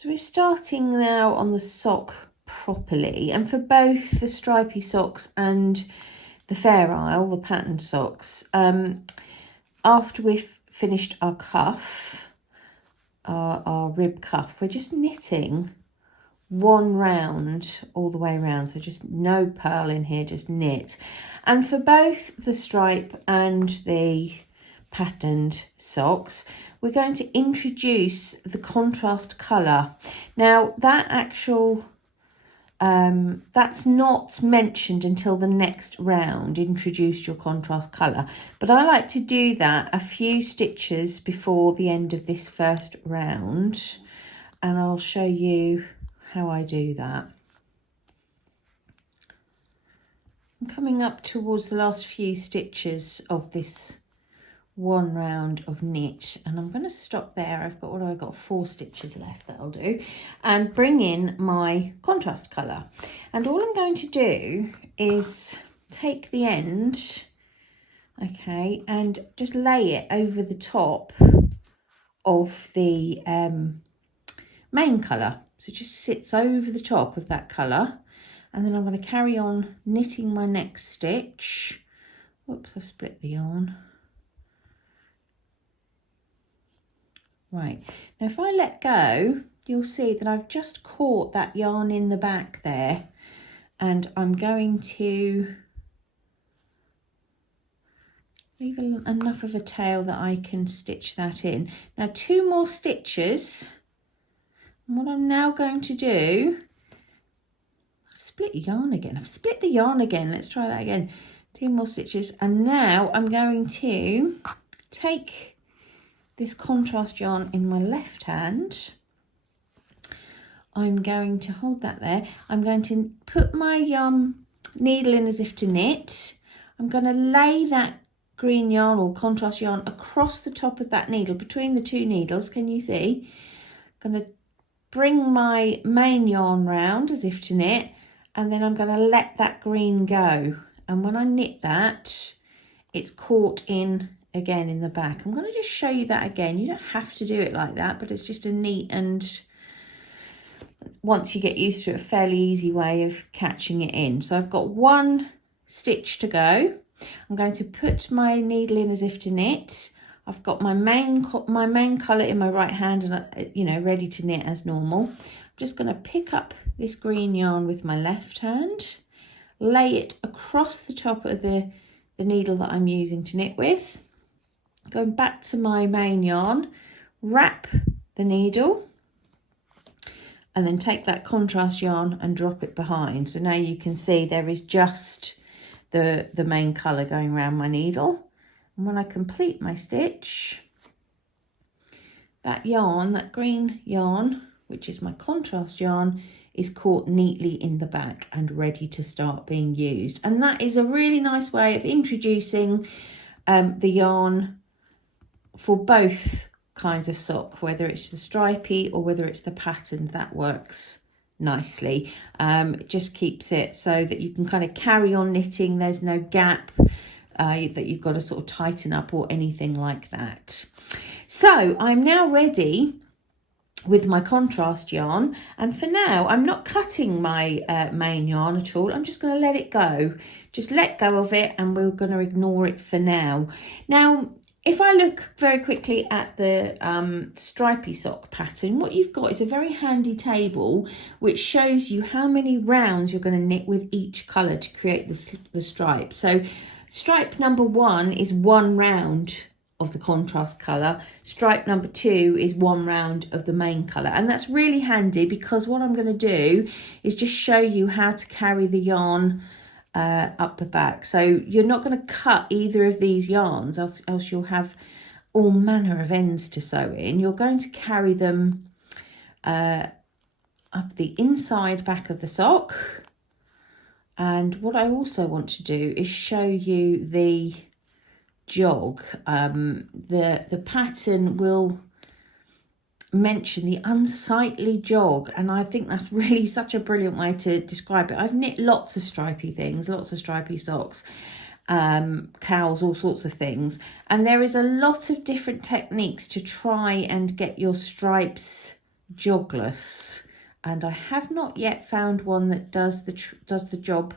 So we're starting now on the sock properly, and for both the stripy socks and the Fair Isle, the patterned socks, after we've finished our cuff, our rib cuff, we're just knitting one round all the way around, so just no purl in here, just knit. And for both the stripe and the patterned socks, we're going to introduce the contrast colour. Now that actual that's not mentioned until the next round, introduce your contrast colour, but I like to do that a few stitches before the end of this first round, and I'll show you how I do that. I'm coming up towards the last few stitches of this one round of knit, and I'm going to stop there. I've got 4 stitches left, that'll do, and bring in my contrast colour. And all I'm going to do is take the end, okay, and just lay it over the top of the main colour, so it just sits over the top of that colour. And then I'm going to carry on knitting my next stitch. Whoops, I split the yarn. Right, now if I let go, you'll see that I've just caught that yarn in the back there, and I'm going to leave enough of a tail that I can stitch that in. Now 2 more stitches, and what I'm now going to do, I've split the yarn again, let's try that again. 2 more stitches, and now I'm going to take this contrast yarn in my left hand. I'm going to hold that there. I'm going to put my needle in as if to knit. I'm going to lay that green yarn or contrast yarn across the top of that needle, between the 2 needles, can you see? I'm going to bring my main yarn round as if to knit, and then I'm going to let that green go. And when I knit that, it's caught in again in the back. I'm going to just show you that again. You don't have to do it like that, but it's just a neat, and once you get used to it, a fairly easy way of catching it in. So I've got 1 stitch to go. I'm going to put my needle in as if to knit. I've got my main colour in my right hand, and ready to knit as normal. I'm just going to pick up this green yarn with my left hand, lay it across the top of the needle that I'm using to knit with. Going back to my main yarn, wrap the needle, and then take that contrast yarn and drop it behind. So now you can see there is just the main colour going around my needle. And when I complete my stitch, that yarn, that green yarn, which is my contrast yarn, is caught neatly in the back and ready to start being used. And that is a really nice way of introducing the yarn for both kinds of sock, whether it's the stripy or whether it's the patterned. That works nicely. It just keeps it so that you can kind of carry on knitting. There's no gap that you've got to sort of tighten up or anything like that. So I'm now ready with my contrast yarn, and for now I'm not cutting my main yarn at all. I'm just going to let it go, just let go of it, and we're going to ignore it for now. Now if I look very quickly at the stripy sock pattern, what you've got is a very handy table which shows you how many rounds you're going to knit with each colour to create the stripe. So stripe number 1 is 1 round of the contrast colour. Stripe number 2 is 1 round of the main colour, and that's really handy because what I'm going to do is just show you how to carry the yarn up the back. So you're not going to cut either of these yarns, else you'll have all manner of ends to sew in. You're going to carry them up the inside back of the sock. And what I also want to do is show you the jog. The pattern will mention the unsightly jog, and I think that's really such a brilliant way to describe it. I've knit lots of stripy things, lots of stripy socks, cowls, all sorts of things, and there is a lot of different techniques to try and get your stripes jogless, and I have not yet found one that does the job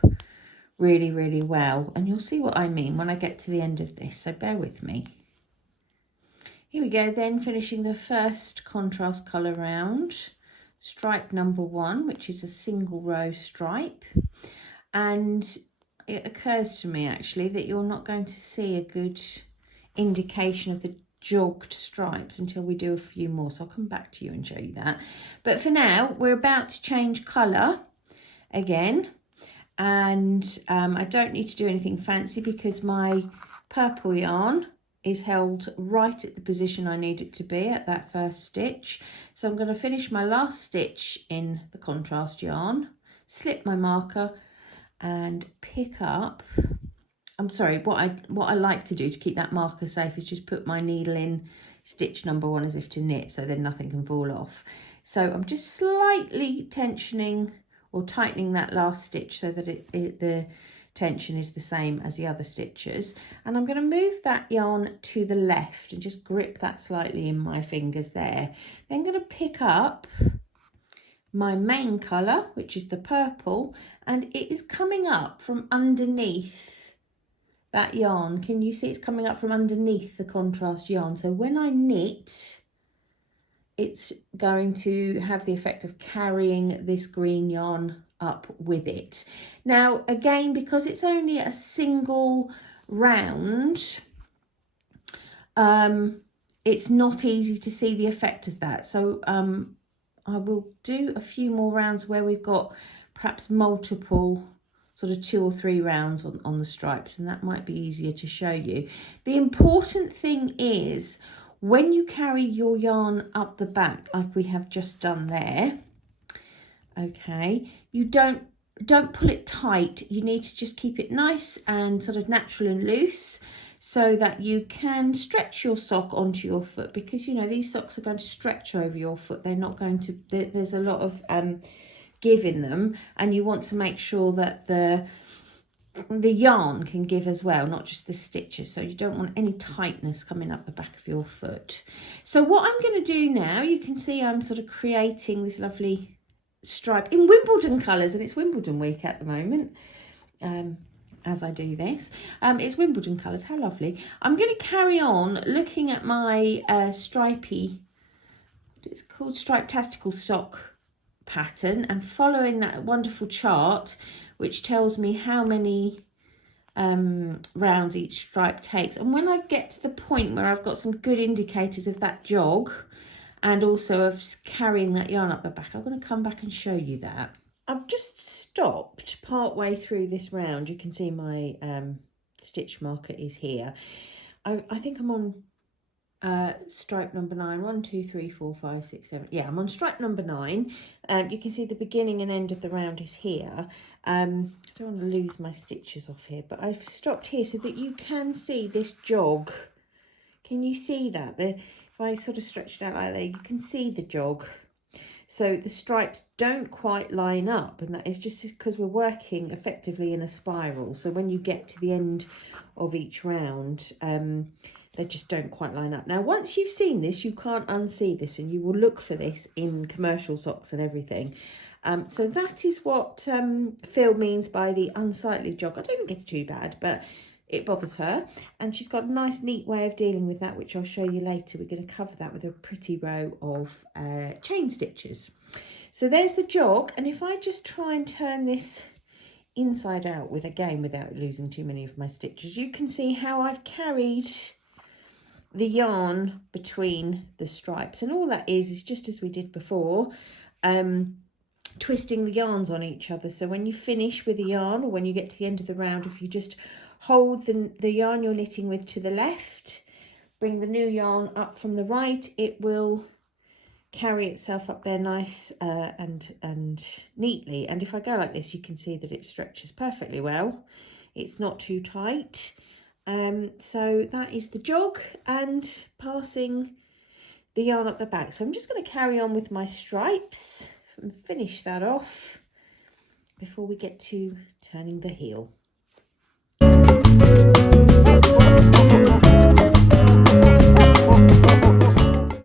really well, and you'll see what I mean when I get to the end of this, so bear with me. Here we go then, finishing the first contrast colour round, stripe number 1, which is a single row stripe. And it occurs to me actually that you're not going to see a good indication of the jogged stripes until we do a few more, so I'll come back to you and show you that. But for now, we're about to change colour again, and I don't need to do anything fancy because my purple yarn is held right at the position I need it to be at that first stitch. So I'm going to finish my last stitch in the contrast yarn, slip my marker and pick up, I'm sorry, what I like to do to keep that marker safe is just put my needle in stitch number 1 as if to knit, so then nothing can fall off. So I'm just slightly tensioning or tightening that last stitch so that the tension is the same as the other stitches, and I'm going to move that yarn to the left and just grip that slightly in my fingers there. Then I'm going to pick up my main colour, which is the purple, and it is coming up from underneath that yarn. Can you see it's coming up from underneath the contrast yarn? So when I knit, it's going to have the effect of carrying this green yarn up with it. Now again, because it's only a single round, it's not easy to see the effect of that. So I will do a few more rounds where we've got perhaps multiple sort of 2 or 3 rounds on the stripes, and that might be easier to show you. The important thing is when you carry your yarn up the back like we have just done there, okay, you don't pull it tight. You need to just keep it nice and sort of natural and loose so that you can stretch your sock onto your foot, because you know these socks are going to stretch over your foot. They're not going to, there's a lot of give in them, and you want to make sure that the yarn can give as well, not just the stitches, so you don't want any tightness coming up the back of your foot. So what I'm going to do now, you can see I'm sort of creating this lovely stripe in Wimbledon colours, and it's Wimbledon week at the moment as I do this. It's Wimbledon colours, how lovely. I'm going to carry on looking at my stripy, it's called Stripetastical sock pattern, and following that wonderful chart which tells me how many rounds each stripe takes. And when I get to the point where I've got some good indicators of that jog and also of carrying that yarn up the back, I'm going to come back and show you that. I've just stopped part way through this round. You can see my stitch marker is here. I think I'm on stripe number 9. 1, 2, 3, 4, 5, 6, 7. Yeah, I'm on stripe number 9. You can see the beginning and end of the round is here. I don't want to lose my stitches off here, but I've stopped here so that you can see this jog. Can you see that? If I sort of stretch it out like that, you can see the jog. So the stripes don't quite line up, and that is just because we're working effectively in a spiral. So when you get to the end of each round, they just don't quite line up. Now, once you've seen this, you can't unsee this, and you will look for this in commercial socks and everything. So that is what Phil means by the unsightly jog. I don't think it's too bad, but it bothers her, and she's got a nice neat way of dealing with that, which I'll show you later. We're going to cover that with a pretty row of chain stitches. So there's the jog, and if I just try and turn this inside out without losing too many of my stitches, you can see how I've carried the yarn between the stripes, and all that is just as we did before, twisting the yarns on each other. So when you finish with the yarn, or when you get to the end of the round, if you just hold the yarn you're knitting with to the left, bring the new yarn up from the right, it will carry itself up there nice and neatly. And if I go like this, you can see that it stretches perfectly well. It's not too tight. So that is the jog and passing the yarn up the back. So I'm just going to carry on with my stripes and finish that off before we get to turning the heel.